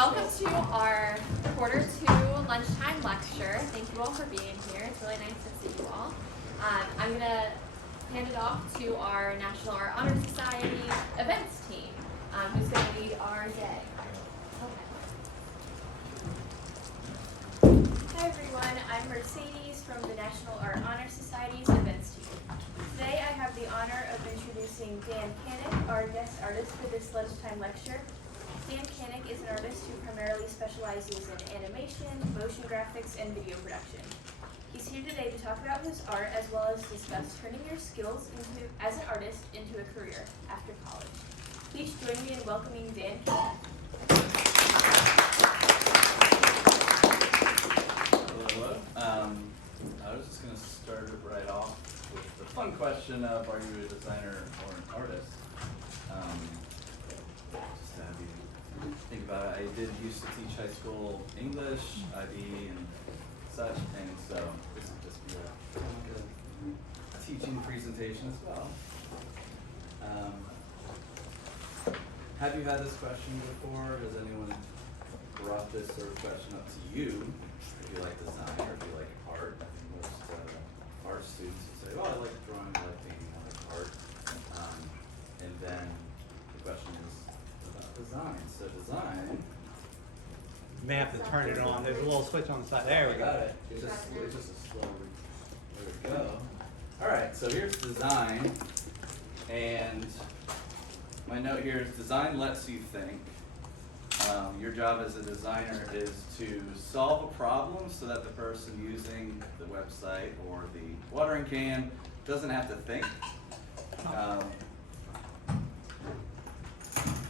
welcome to our quarter 2 lunchtime lecture. Thank you all for being here. It's really nice to see you all. I'm going to hand it off to our National Art Honor Society events team, who's going to lead our day. Hi everyone, I'm Mercedes from the National Art Honor Society's events team. Today I have the honor of introducing Dan Kanach, our guest artist for this lunchtime lecture. Dan Kanach is an artist who primarily specializes in animation, motion graphics, and video production. He's here today to talk about his art as well as discuss turning your skills as an artist into a career after college. Please join me in welcoming Dan Kanach. Hello. I was just going to start it right off with the fun question of, are you a designer or an artist? Just to have you think about it. I did used to teach high school English, IB, and such, and so this would just be a teaching presentation as well. Have you had this question before? Has anyone brought this sort of question up to you? If you like design or if you like art, I think most art students will say, "Oh, I like drawing, I like painting, I like art." And then the question is about design. So design. You may have to turn it on. There's a little switch on the side. There we go. Got it. It's just a slow. There we go. All right. So here's design, and my note here is design lets you think. Your job as a designer is to solve a problem so that the person using the website or the watering can doesn't have to think.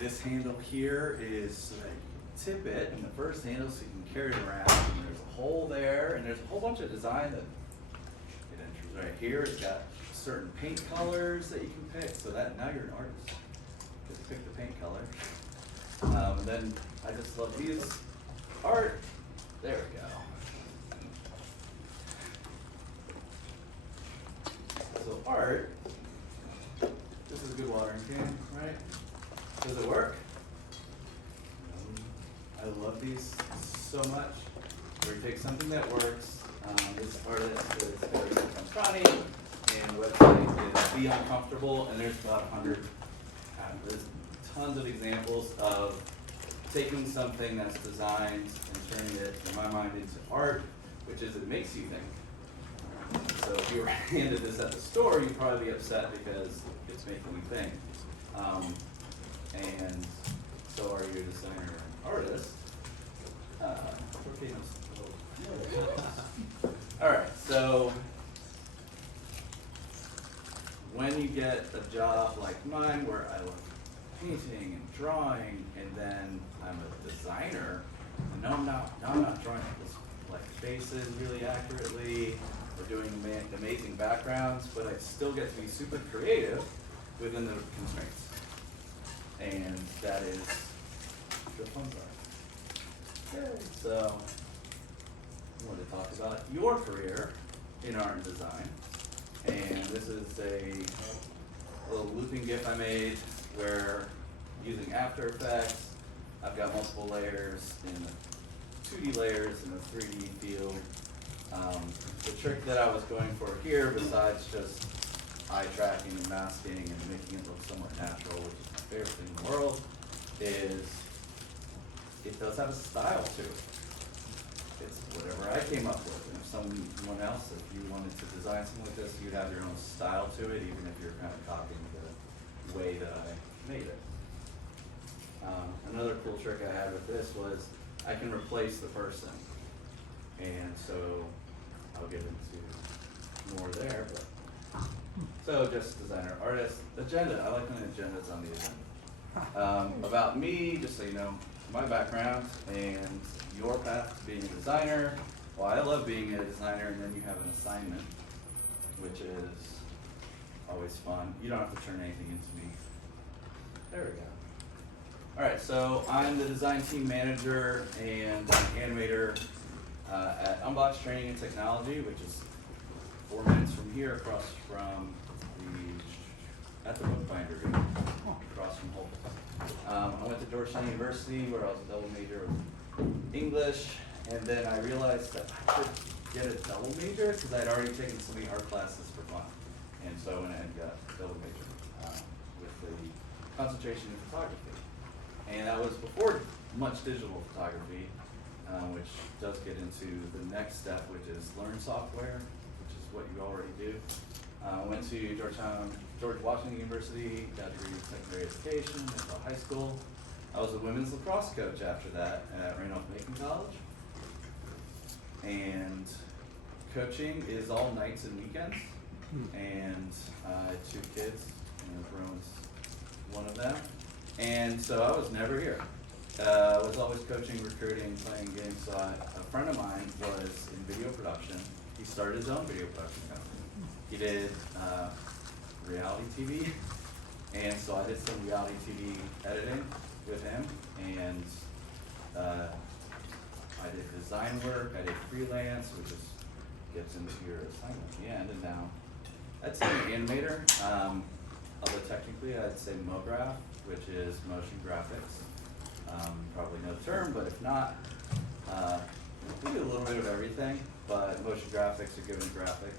This handle here is so that you can tip it, and the first handle so you can carry it around, and there's a hole there, and there's a whole bunch of design that it enters right here. It's got certain paint colors that you can pick, so that now you're an artist. Just pick the paint color. And then I just love these art. There we go. So art, this is a good watering can, right? Does it work? I love these so much. Where you take something that works. This artist is very funny, and the website is Be Uncomfortable, and there's about 100. There's tons of examples of taking something that's designed and turning it, in my mind, into art, which is it makes you think. So if you were handed this at the store, you'd probably be upset because it's making you think. And so are you a designer or an artist? All right, so when you get a job like mine where I love painting and drawing, and then I'm a designer, and now I'm not drawing this, like faces really accurately or doing amazing backgrounds, but I still get to be super creative within the constraints. And that is the fun part. Okay. So I want to talk about your career in art and design. And this is a little looping GIF I made where using After Effects, I've got multiple layers in the 2D layers in the 3D field. The trick that I was going for here, besides just eye tracking and masking and making it look somewhat natural, which is my favorite thing in the world, is it does have a style to it. It's whatever I came up with, and if someone else, if you wanted to design something like this, you'd have your own style to it, even if you're kind of copying the way that I made it. Another cool trick I had with this was I can replace the person, and so I'll get into more there. But so just designer, artist, agenda. I like when the agenda's on the agenda. About me, just so you know, my background and your path to being a designer. Well, I love being a designer, and then you have an assignment, which is always fun. You don't have to turn anything into me. There we go. All right, so I'm the design team manager and animator at Unbox Training and Technology, which is 4 minutes from here, across from at the Bookbinder, across from Holt. I went to Georgetown University where I was a double major of English, and then I realized that I could get a double major because I had already taken so many art classes for fun. And so I went ahead and got a double major with the concentration in photography. And that was before much digital photography, which does get into the next step, which is learn software, which is what you already do. Went to George Washington University, got a degree in secondary education, went to high school. I was a women's lacrosse coach after that at Randolph-Macon College. And coaching is all nights and weekends. And I had 2 kids, and Rowan's one of them. And so I was never here. I was always coaching, recruiting, playing games. So a friend of mine was in video production. He started his own video production company. He did reality TV, and so I did some reality TV editing with him, and I did design work, I did freelance, which is gets into your assignment at the end, and now I'd say an animator, although technically I'd say MoGraph, which is motion graphics. Probably know the term, but if not, we do a little bit of everything, but motion graphics are given a graphic.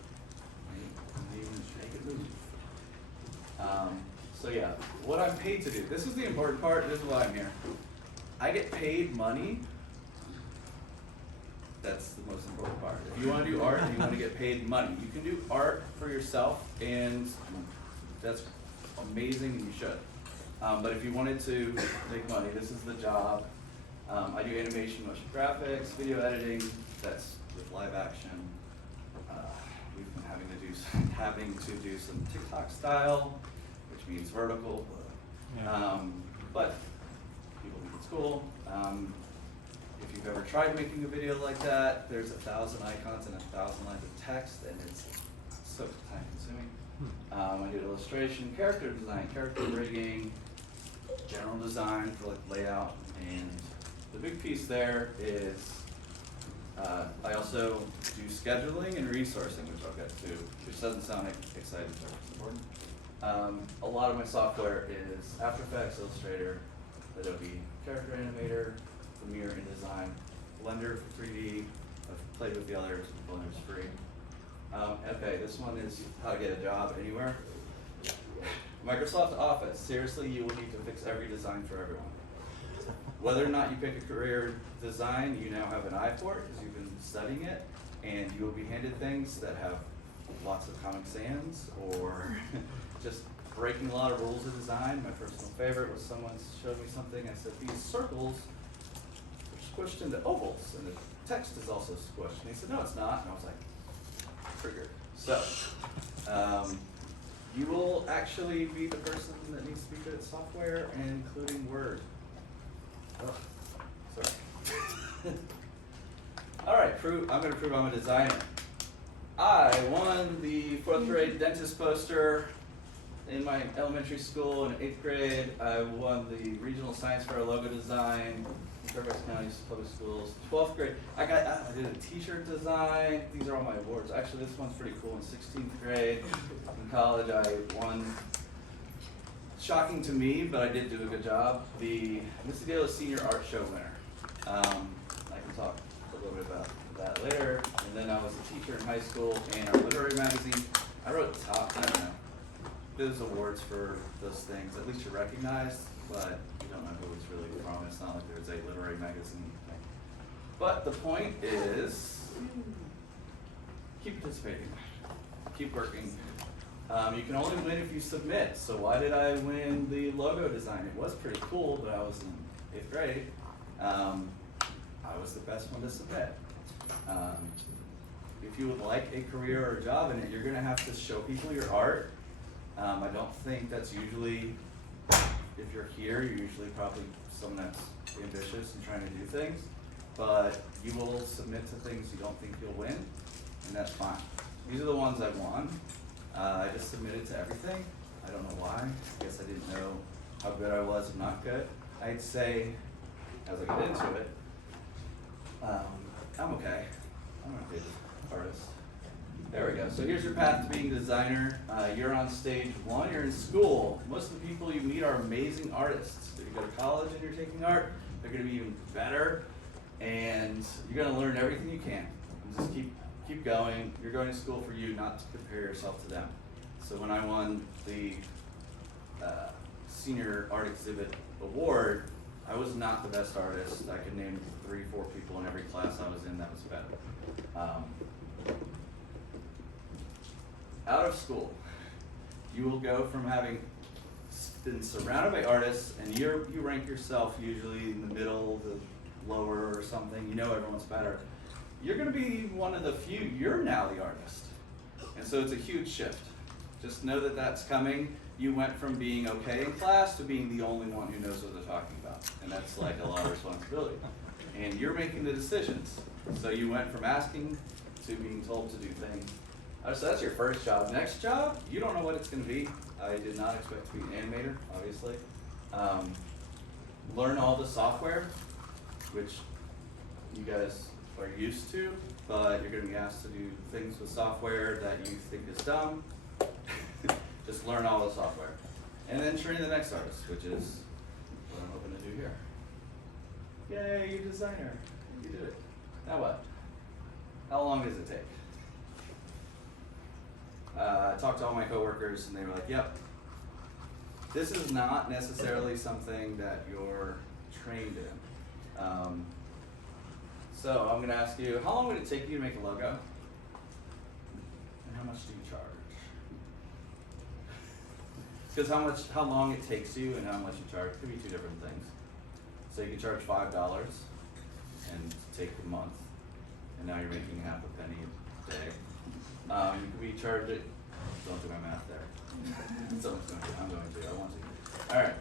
So yeah, what I'm paid to do, this is the important part, this is why I'm here. I get paid money. That's the most important part. If you want to do art and you want to get paid money, you can do art for yourself, and that's amazing, and you should. But if you wanted to make money, this is the job. I do animation, motion graphics, video editing, that's with live action. We've been having to do some TikTok style, which means vertical, but people think it's cool. If you've ever tried making a video like that, there's 1,000 icons and 1,000 lines of text, and it's so time consuming. I did illustration, character design, character rigging, general design for like layout, and the big piece there is I also do scheduling and resourcing, which I'll get to, which doesn't sound exciting, but it's important. A lot of my software is After Effects, Illustrator, Adobe Character Animator, Premiere, InDesign, Blender for 3D. I've played with the others, Blender's free. Okay, this one is how to get a job anywhere. Microsoft Office. Seriously, you will need to fix every design for everyone. Whether or not you pick a career design, you now have an eye for it because you've been studying it, and you will be handed things that have lots of Comic Sans or just breaking a lot of rules of design. My personal favorite was someone showed me something. I said, these circles are squished into ovals, and the text is also squished. And he said, no, it's not. And I was like, triggered. So, you will actually be the person that needs to be good at software, including Word. Oh, sorry. All right, I'm going to prove I'm a designer. I won the 4th grade dentist poster in my elementary school in 8th grade. I won the regional science fair logo design in Fairfax County Public Schools. 12th grade, I did a t-shirt design. These are all my awards. Actually, this one's pretty cool. In 16th grade, in college, I won. Shocking to me, but I did do a good job. The Missy Davis Senior Art Show winner. I can talk a little bit about that later. And then I was a teacher in high school, and our literary magazine, I wrote top, I don't know. There's awards for those things. At least you're recognized, but you don't know who it's really from. It's not like there's a literary magazine thing. But the point is, keep participating, keep working. You can only win if you submit. So why did I win the logo design? It was pretty cool, but I was in 8th grade. I was the best one to submit. If you would like a career or a job in it, you're gonna have to show people your art. I don't think that's usually, if you're here, you're usually probably someone that's ambitious and trying to do things, but you will submit to things you don't think you'll win, and that's fine. These are the ones I won. I just submitted to everything. I don't know why. I guess I didn't know how good I was or not good. I'd say, as I get into it, I'm okay. I'm a good artist. There we go. So here's your path to being a designer. You're on stage one. You're in school. Most of the people you meet are amazing artists. If you go to college and you're taking art, they're going to be even better, and you're going to learn everything you can. And just keep going. You're going to school for you, not to compare yourself to them. So when I won the Senior Art Exhibit Award, I was not the best artist. I could name 3-4 people in every class I was in that was better. Out of school, you will go from having been surrounded by artists, and you rank yourself usually in the middle, the lower or something, you know everyone's better. You're gonna be one of the few, you're now the artist. And so it's a huge shift. Just know that that's coming. You went from being okay in class to being the only one who knows what they're talking about. And that's like a lot of responsibility. And you're making the decisions. So you went from asking to being told to do things. So that's your first job. Next job, you don't know what it's going to be. I did not expect to be an animator, obviously. Learn all the software, which you guys are used to, but you're going to be asked to do things with software that you think is dumb. Just learn all the software. And then train the next artist, which is what I'm hoping to do here. Yay, you're a designer. You did it. Now what? How long does it take? I talked to all my coworkers and they were like, yep, this is not necessarily something that you're trained in. So I'm gonna ask you, how long would it take you to make a logo? And how much do you charge? Because how long it takes you and how much you charge could be two different things. So you can charge $5 and take a month, and now you're making half a penny a day. You could be charged it. Don't do my math there. Someone's going to. I'm going to. I want to. All right.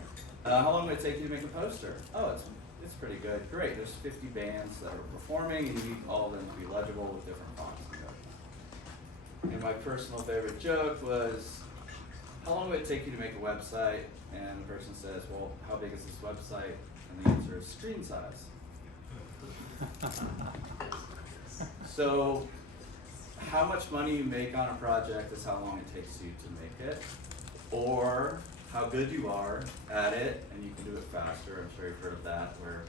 How long would it take you to make a poster? Oh, it's pretty good. Great. There's 50 bands that are performing, and you need all of them to be legible with different fonts. And my personal favorite joke was, how long would it take you to make a website? And the person says, well, how big is this website? And the answer is screen size. So how much money you make on a project is how long it takes you to make it, or how good you are at it, and you can do it faster. I'm sure you've heard of that, where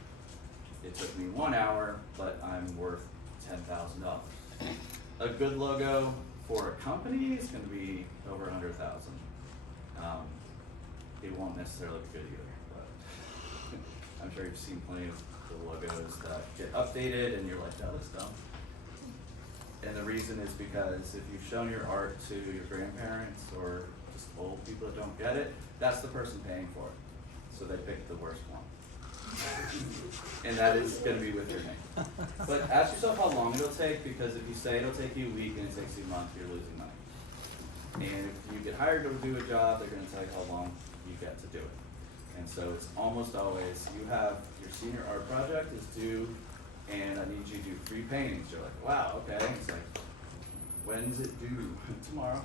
it took me 1 hour, but I'm worth $10,000. A good logo for a company is going to be over $100,000. It won't necessarily look good either, but I'm sure you've seen plenty of the logos that get updated, and you're like, that looks dumb. And the reason is because if you've shown your art to your grandparents or just old people that don't get it, that's the person paying for it. So they picked the worst one. And that is going to be with your name. But ask yourself how long it'll take, because if you say it'll take you a week and it takes you a month, you're losing money. And if you get hired to do a job, they're going to tell you how long you get to do it. And so it's almost always, you have your senior art project is due, and I need you to do 3 paintings. You're like, wow, okay. It's like, when's it due? Tomorrow.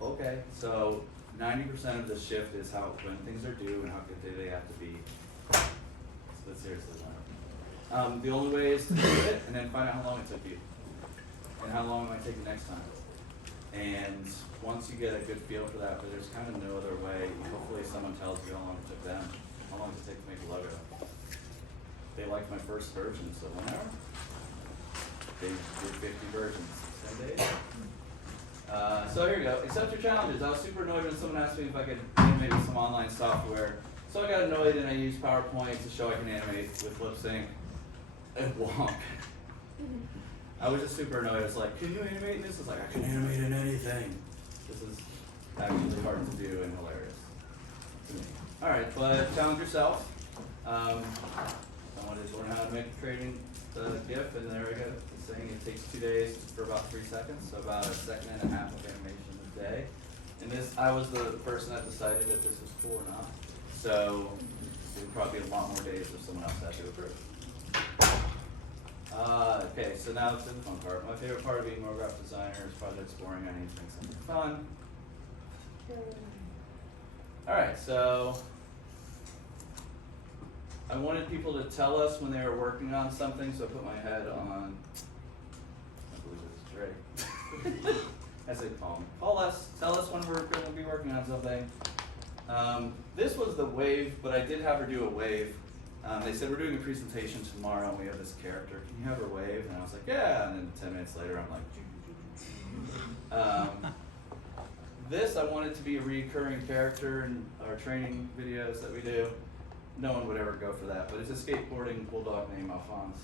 Okay, so 90% of the shift is when things are due and how good they have to be. But seriously, the only way is to do it and then find out how long it took you and how long it might take the next time. And once you get a good feel for that, but there's kind of no other way. Hopefully someone tells you how long it took them. How long does it take to make a logo? They liked my first version, so 1 hour. They did 50 versions, 10 days. So here you go. Accept your challenges. I was super annoyed when someone asked me if I could animate with some online software. So I got annoyed and I used PowerPoint to show I can animate with lip sync and wonk. I was just super annoyed. It's like, can you animate in this? It's like, I can animate in anything. This is actually hard to do and hilarious to me. All right, but challenge yourself. I wanted to learn how to make creating the GIF, and there we go. It's saying it takes 2 days for about 3 seconds, so about 1.5 seconds of animation a day. And this, I was the person that decided if this was cool or not. So it would probably be a lot more days if someone else had to approve. Okay, so now it's in the fun part. My favorite part of being a graphic designer is project exploring. I need to make something fun. All right, so I wanted people to tell us when they were working on something, so I put my head on, I believe it's right? As they call them. Call us, tell us when we're going to be working on something. This was the wave, but I did have her do a wave. They said, we're doing a presentation tomorrow and we have this character. Can you have her wave? And I was like, yeah. And then 10 minutes later, I'm like, this I wanted to be a recurring character in our training videos that we do. No one would ever go for that, but it's a skateboarding bulldog named Alphonse.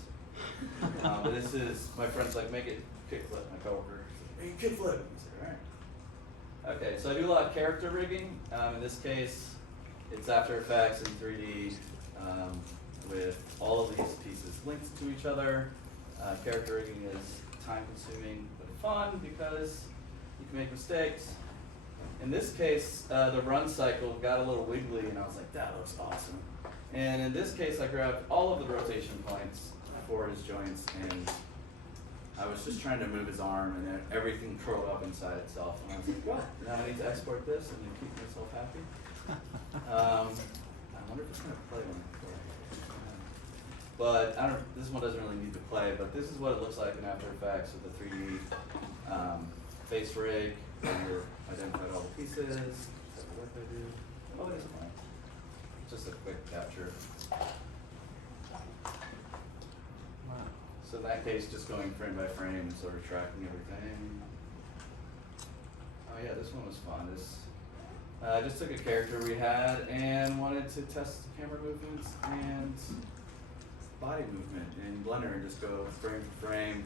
But this is, my friend's like, make it kickflip. My coworker, make it kickflip. I said, all right. Okay, so I do a lot of character rigging. In this case, it's After Effects in 3D with all of these pieces linked to each other. Character rigging is time consuming but fun because you can make mistakes. In this case, the run cycle got a little wiggly and I was like, that looks awesome. And in this case, I grabbed all of the rotation points for his joints and I was just trying to move his arm and then everything curled up inside itself. And I was like, well, now I need to export this and then keep myself happy. I wonder if it's going to play when I play. But I don't. This one doesn't really need to play, but this is what it looks like in After Effects with the 3D face rig. Where identified all the pieces. Type of work I do. Oh, it is fine. Just a quick capture. So in that case, just going frame by frame and sort of tracking everything. Oh yeah, this one was fun. This I just took a character we had and wanted to test camera movements and body movement in Blender and just go frame for frame,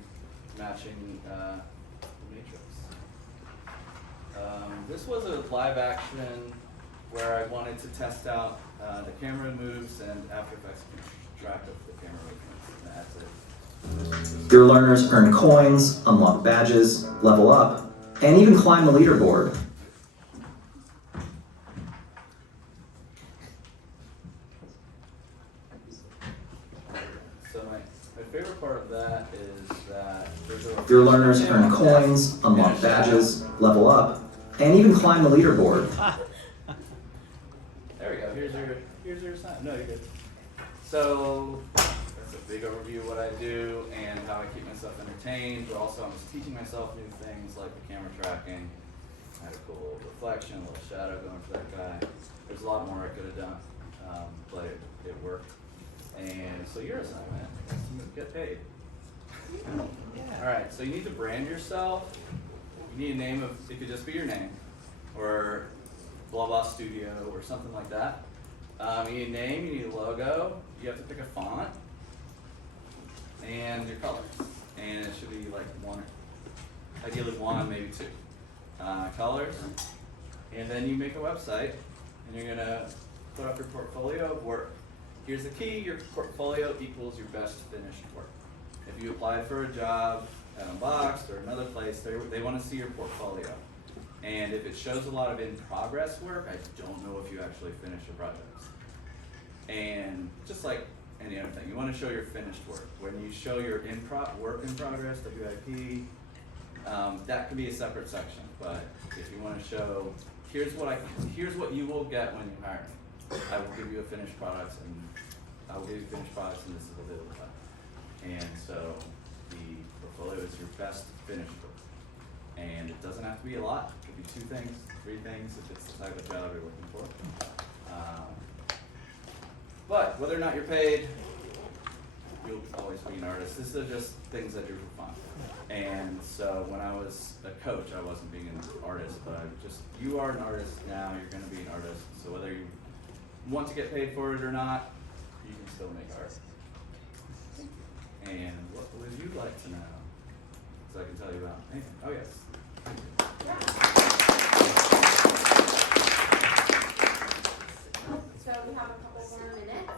matching the matrix. This was a live action where I wanted to test out the camera moves and After Effects can track of the camera movements, and that's it. Your learners earn coins, unlock badges, level up, and even climb the leaderboard. So my favorite part of that is that there's a Your learners earn coins, unlock badges, level up, and even climb the leaderboard. There we go. Here's your sign. No, you're good. So that's a big overview of what I do and how I keep myself entertained, but also I'm just teaching myself new things like the camera tracking. I had a cool little reflection, a little shadow going for that guy. There's a lot more I could have done, but it worked. And so your assignment is to get paid. All right, so you need to brand yourself. You need a name of, it could just be your name, or blah blah studio, or something like that. You need a name, you need a logo, you have to pick a font, and your colors. And it should be like one, ideally one, maybe two colors. And then you make a website, and you're gonna put up your portfolio of work. Here's the key, your portfolio equals your best finished work. If you applied for a job at Unboxed or another place, they want to see your portfolio. And if it shows a lot of in-progress work, I don't know if you actually finished your projects. And just like any other thing, you want to show your finished work. When you show your work in progress, WIP, that can be a separate section. But if you want to show, here's what you will get when you hire me. I will give you a finished product, and I will give you finished products, and this is what they look like. And so the portfolio is your best finished work. And it doesn't have to be a lot. It could be 2 things, 3 things if it's the type of job you're looking for. But whether or not you're paid, you'll always be an artist. These are just things that do for fun. And so when I was a coach, I wasn't being an artist, but you are an artist now, you're gonna be an artist. So whether you want to get paid for it or not, you can still make art. And what would you like to know? So I can tell you about anything. Oh yes. So we have a couple more minutes.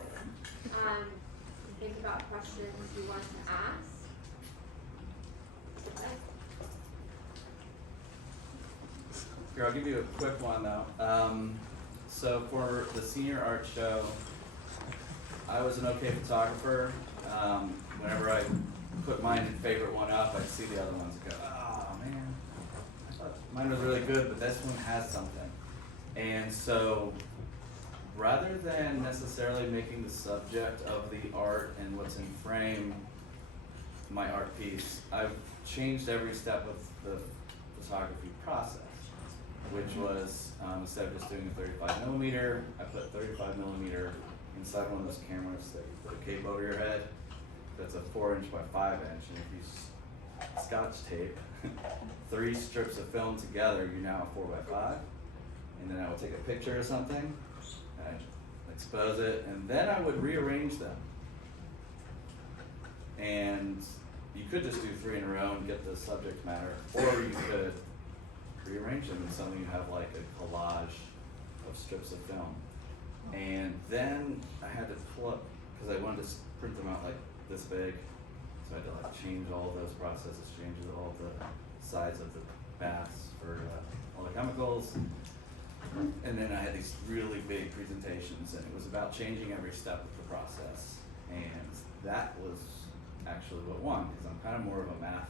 Think about questions you want to ask. Here, I'll give you a quick one though. So for the senior art show, I was an okay photographer. Whenever I put my favorite one up, I'd see the other ones and go, oh man, I thought mine was really good, but this one has something. And so rather than necessarily making the subject of the art and what's in frame my art piece, I've changed every step of the photography process, which was, instead of just doing a 35mm, I put 35mm inside one of those cameras that you put a cape over your head. That's a 4" by 5", and if you scotch tape 3 strips of film together, you're now a 4x5. And then I would take a picture of something, and I'd expose it, and then I would rearrange them. And you could just do 3 in a row and get the subject matter, or you could rearrange them in something you have like a collage of strips of film. And then I had to pull up, because I wanted to print them out like this big, so I had to like change all of those processes, change all of the sides of the baths for all the chemicals. And then I had these really big presentations, and it was about changing every step of the process. And that was actually what won, because I'm kind of more of a math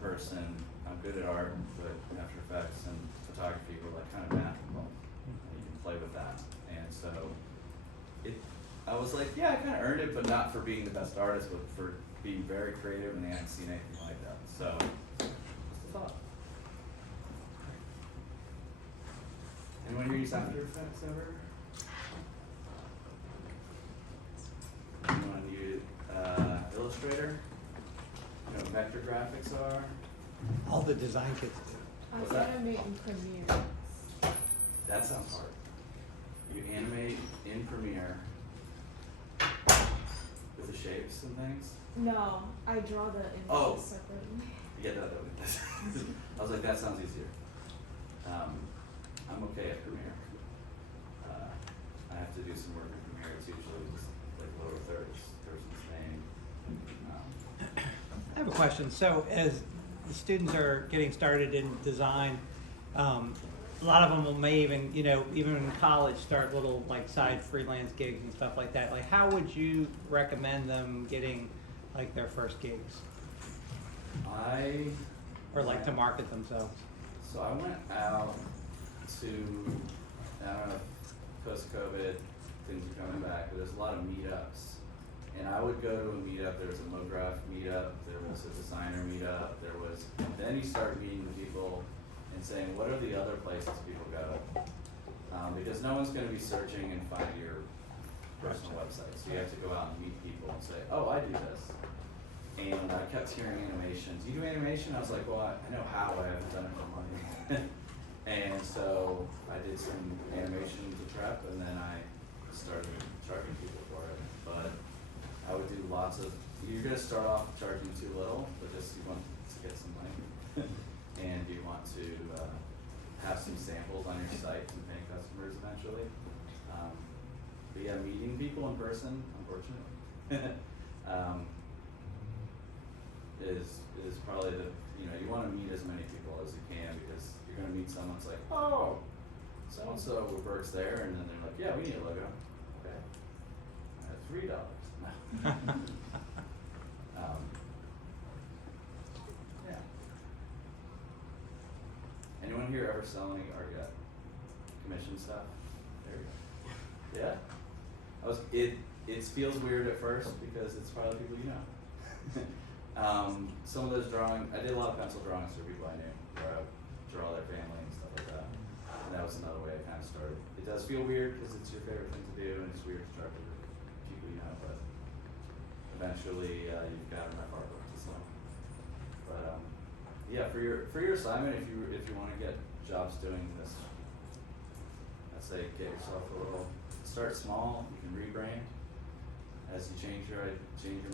person. I'm good at art, but After Effects and photography were like kind of mathable. You can play with that. And so I was like, yeah, I kind of earned it, but not for being the best artist, but for being very creative, and they hadn't seen anything like that. So, just a thought. Anyone here use After Effects ever? Anyone use Illustrator? You know what vector graphics are? All the design kids do. What's I that? animate in Premiere. That sounds hard. You animate in Premiere with the shapes and things? No, I draw the images Oh. separately. Yeah, that I was like, that sounds easier. I'm okay at Premiere. I have to do some work in Premiere. It's usually just like lower thirds, person's name. I have a question. So as the students are getting started in design, a lot of them may even, even in college, start little like side freelance gigs and stuff like that. Like, how would you recommend them getting like their first gigs, or like to market themselves? So I went out to, I don't know, post-COVID, things are coming back, but there's a lot of meetups. And I would go to a meetup. There was a MoGraph meetup, there was a designer meetup, then you start meeting the people and saying, what are the other places people go? Because no one's gonna be searching and find your personal website. So you have to go out and meet people and say, oh, I do this. And I kept hearing animations. You do animation? I was like, well, I know how, I haven't done it for money. And so I did some animation to prep, and then I started charging people for it. But I would do lots of, you're gonna start off charging too little, but just you want to get some money. And you want to have some samples on your site and pay customers eventually. But yeah, meeting people in person, unfortunately, is probably the, you want to meet as many people as you can, because you're going to meet someone that's like, oh, so-and-so works there, and then they're like, yeah, we need a logo. Okay. $3. No. Yeah. Anyone here ever sell any art yet? Commission stuff? There you go. Yeah? It feels weird at first because it's probably people you know. Some of those drawings, I did a lot of pencil drawings for people I knew, where I would draw their family and stuff like that. And that was another way I kind of started. It does feel weird because it's your favorite thing to do, and it's weird to start with people you know, but eventually you've got enough artwork to sell. But yeah, for your assignment, if you want to get jobs doing this, I'd say get yourself a little. Start small. You can rebrand as you change your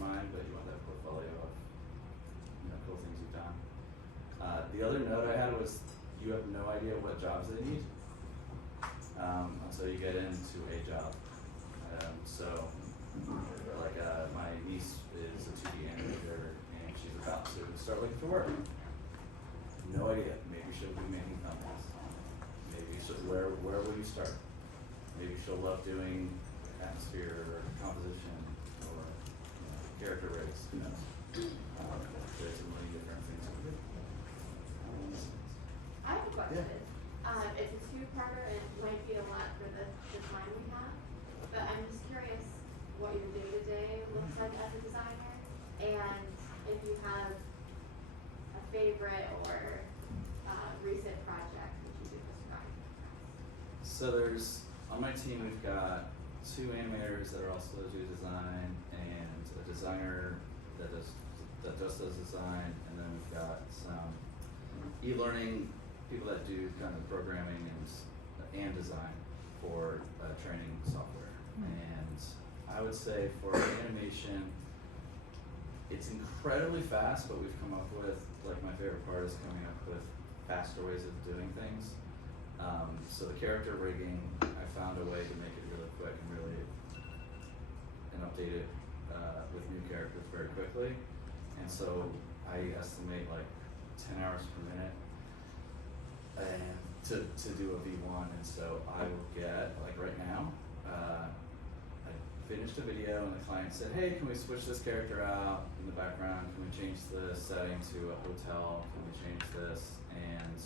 mind, but you want that portfolio of cool things you've done. The other note I had was you have no idea what jobs they need until you get into a job. So, like my niece is a 2D animator, and she's about to start looking for work. No idea. Maybe she'll be making thumbnails. Maybe where will you start? Maybe she'll love doing atmosphere or composition or character race. There's a million different things to do. I have a question. Yeah. It's a two-parter, and it might be a lot for the time we have, but I'm just curious what your day-to-day looks like as a designer, and if you have a favorite or recent project that you could describe. So there's, on my team, we've got 2 animators that are also do design and a designer that just does design, and then we've got some e-learning people that do kind of programming and design for training software. And I would say for animation, it's incredibly fast, but we've come up with, like, my favorite part is coming up with faster ways of doing things. So the character rigging, I found a way to make it really quick and update it with new characters very quickly. And so I estimate like 10 hours per minute and to do a V1. And so I will get, like right now, I finished a video and the client said, hey, can we switch this character out in the background? Can we change the setting to a hotel? Can we change this? And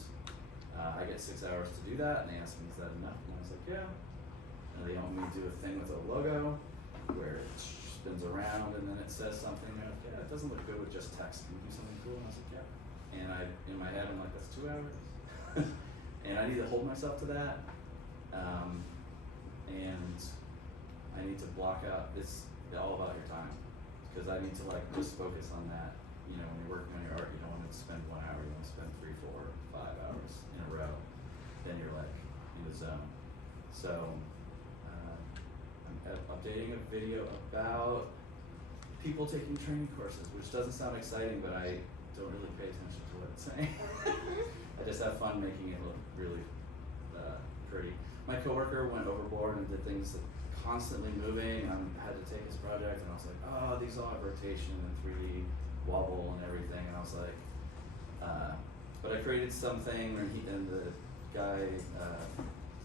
I get 6 hours to do that, and they asked me, is that enough? And I was like, yeah. And they want me to do a thing with a logo where it spins around and then it says something. They're like, yeah, it doesn't look good with just text. Can you do something cool? And I was like, yeah. And in my head, I'm like, that's 2 hours. And I need to hold myself to that. And I need to block out, it's all about your time. Because I need to like just focus on that. You know, when you're working on your art, you don't want to spend 1 hour, you want to spend 3, 4, 5 hours in a row. Then you're like in the zone. So I'm updating a video about people taking training courses, which doesn't sound exciting, but I don't really pay attention to what it's saying. I just have fun making it look really pretty. My coworker went overboard and did things that constantly moving. I had to take his project, and I was like, oh, these all have rotation and 3D wobble and everything, and I was like, but I created something, and the guy,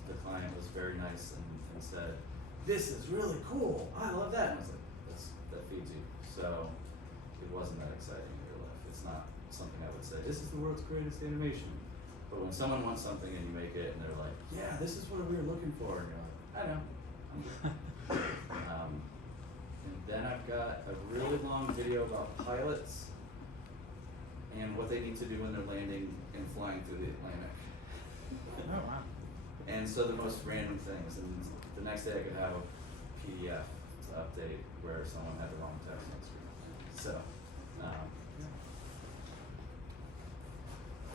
the client was very nice and said, this is really cool, I love that. And I was like, that feeds you. So it wasn't that exciting in real life. It's not something I would say, this is the world's greatest animation. But when someone wants something and you make it and they're like, yeah, this is what we were looking for, and you're like, I know. And then I've got a really long video about pilots and what they need to do when they're landing and flying through the Atlantic. Oh, wow. And so the most random things, and the next day I could have a PDF to update where someone had the wrong text on the screen. So, I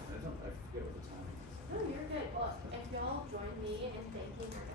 forget what the time is. No, you're good. Well, if y'all join me in thanking our